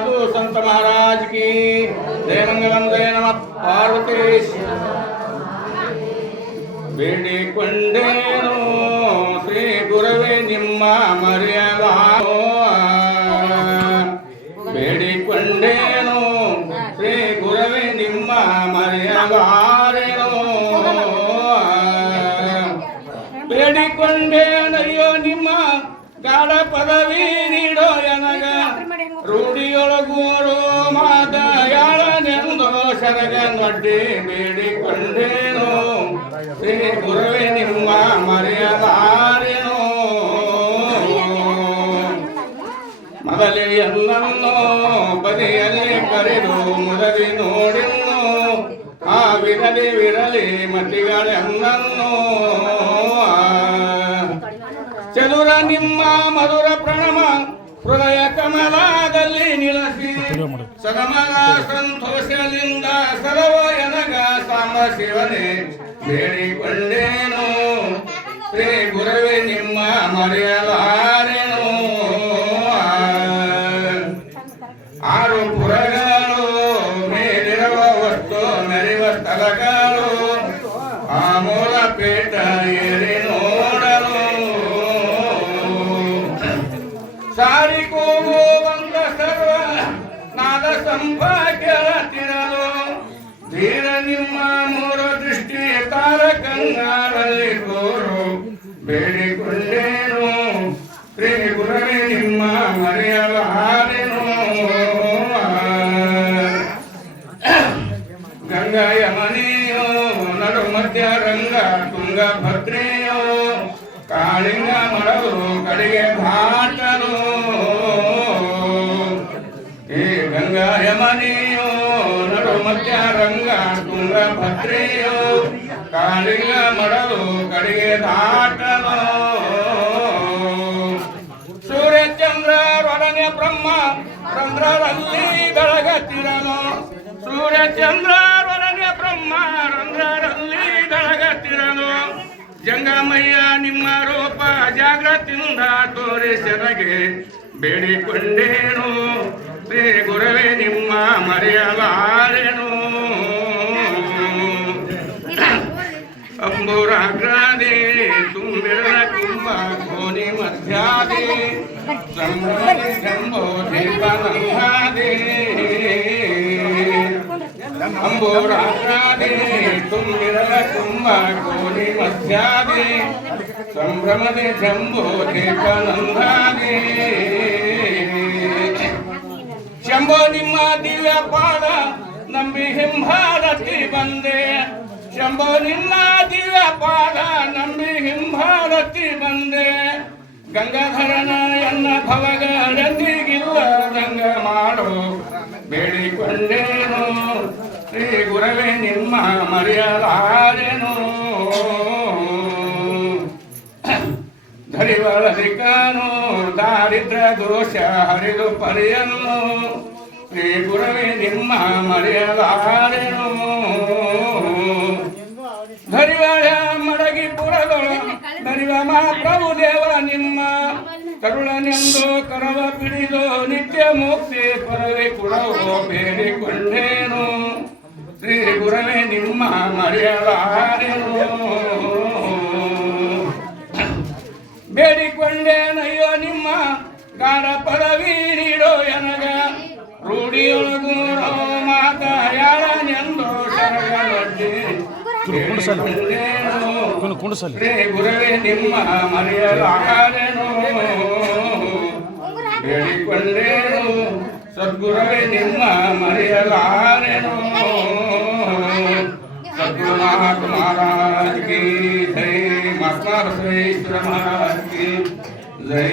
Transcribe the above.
సాధు సంత మహారాజ్కి జయమంగళం జయ నమ పార్వతీశ్ ಬೇಡಿಕೊಂಡೇನು ಶ್ರೀ ಗುರುವೇ ನಿಮ್ಮ ಮರ್ಯಾದೋ ಬೇಡಿಕೊಂಡೇನು ಶ್ರೀ ಗುರುವೇ ನಿಮ್ಮ ಮರ್ಯಾದಾರೇನು ಬೇಡಿಕೊಂಡೇನಯ್ಯೋ ನಿಮ್ಮ ಗಾಢ ಪದವಿ ನೀಡೋ ನನಗ ಮಾದಯಾಳನೆಂದು ಶರಗ ನಡ್ಡಿ ಬೇಡಿಕೊಂಡೇನು ಶ್ರೀ ಗುರುವೆ ನಿಮ್ಮ ಮರೆಯಲಾರೆನೋ ಮೊದಲೇ ಎಲ್ಲನ್ನೋ ಬದಿಯಲ್ಲಿ ಕರೆದು ಮುದಲಿ ನೋಡಿನ್ನು ಆ ವಿರಲಿ ವಿರಲಿ ಮತಿಗಳೆಲ್ಲನ್ನೋ ಚಲುರ ನಿಮ್ಮ ಮಧುರ ಪ್ರಣಮ ಹೃದಯ ಕಮಲದಲ್ಲಿ ನಿಲಸಿ ಸಗಮಗ ಸಂತೋಷದಿಂದ ಸರ್ವ ಎನಗ ಸಾಂಬ ಶಿವನೇ ಬೇಡಿಕೊಂಡೇನು ಶ್ರೀ ಗುರುವೆ ನಿಮ್ಮ ಮರೆಯಲಾರೆನು ಆರು ಪುರಗಳು ಮೇಲಿರುವ ವಸ್ತು ಮೆರೆಯುವ ಸ್ಥಳಗಳು ಆ ಮೂಲ ಪೀಠ ಏರಿ ನಾದ ಸಂಪ ಕೇಳತಿರಲು ಧೀರ ನಿಮ್ಮ ಮೂರು ದೃಷ್ಟಿ ತಾರ ಕಂಗಾರಲ್ಲಿ ಕೋರು ಬೇಡಿಕೊಂಡೇನು ಶ್ರೀ ಗುರುವೇ ನಿಮ್ಮ ಮರೆಯಲಾರೆನು ಗಂಗಾ ಯಮನಿಯೋ ನಡು ಮಧ್ಯ ರಂಗ ತುಂಗ ಭದ್ರೆಯೋ ಕಾಳಿಂಗ ಮರಳು ಕಡೆಗೆ ಘಾಟಲು ಭದ್ರೆಯೋ ಕಾಲಿಂಗ ಮಡಲು ಕಡೆಗೆ ದಾಟಲು. ಸೂರ್ಯಚಂದ್ರ ರೊಡನೆ ಬ್ರಹ್ಮ, ರಂಧ್ರದಲ್ಲಿ ಬೆಳಗತ್ತಿರಲು ಸೂರ್ಯಚಂದ್ರ ರೊಡನೆ ಬ್ರಹ್ಮ, ರಂಧ್ರದಲ್ಲಿ ಬೆಳಗತ್ತಿರಲು ಜಂಗಮಯ್ಯ ನಿಮ್ಮ ರೂಪ ಜಾಗೃತಿಯಿಂದ ತೋರಿಸನಗೆ ಬೇಡಿಕೊಂಡೇನು. ಶ್ರೀ ಗುರುವೇ, ನಿಮ್ಮ ಮರೆಯಲಾರೆನು ಅಂಬೋರಾಧೆ ತುಂಬಿರಲ ತುಂಬ ಕೋರಿ ಮಧ್ಯಾದೆ ಸಂಭ್ರಮದೆ ಜಂಬೋ ದೇವಾನಂದಾದೆ ಶಂಭೋ ನಿಮ್ಮ ದಿವ್ಯ ಪಾದ ನಂಬಿ ಹಿಂಭಾರತಿ ಬಂದೆ ಶಂಭೋ ನಿಮ್ಮ ದಿವ್ಯ ಪಾದ ನಂಬಿ ಹಿಂಭಾರತಿ ಬಂದೆ ಗಂಗಾಧರನ ಎನ್ನ ಭವಗಳೆಂದಿಗಿಲ್ಲ ರಂಗ ಮಾಡು. ಬೇಡಿಕೊಂಡೇನು. ಶ್ರೀ ಗುರವೇ ನಿಮ್ಮ ಮರೆಯಲಾರೆನು. ಧರಿವಳದಿಕನು ದಾರಿದ್ರ ದೋಷ ಹರಿದು ಪರಿಯನು. ಶ್ರೀ ಗುರವೇ ನಿಮ್ಮ ಮರೆಯಲಾರೆನು. ಧರಿವಳ ಪುರಗಳು ಧರಿವ ಮಹಾಪ್ರಭು ದೇವರ ನಿಮ್ಮ ಕರುಳನೆಂದು ಕರವ ಪಿಡಿದು ನಿತ್ಯ ಮುಕ್ತಿ ಪರವೆ ಕೊಡವು ಬೇಡಿಕೊಂಡೇನು ಶ್ರೀ ಗುರವೇ ನಿಮ್ಮ ಮರೆಯಲಾರೆನು ಬೇಡಿಕೊಂಡೇನಯ್ಯೋ ನಿಮ್ಮ ಗಾಢ ಪದವಿ ನೀಡೋ ಎನಗ ರೂಢಿಯೊಳಗು ಮಾತ ಯಾರನೆಂದು ಶರಣೊಡ್ಡಿ ಕುಂಡಸಲಿ ಇವನು ಕುಂಡಸಲಿ ಸದ್ಗುರವೇ ನಿಮ್ಮ ಮರೆಯಲಾರೆನು ಸದ್ಗುರು ಮಹಾತ್ಮಾರಾಜ್ ಕಿ ಜೈ ಮಹಾತ್ಮ ಬಸವೇಶ್ವರ ಮಹಾರಾಜ್ ಕಿ ಜೈ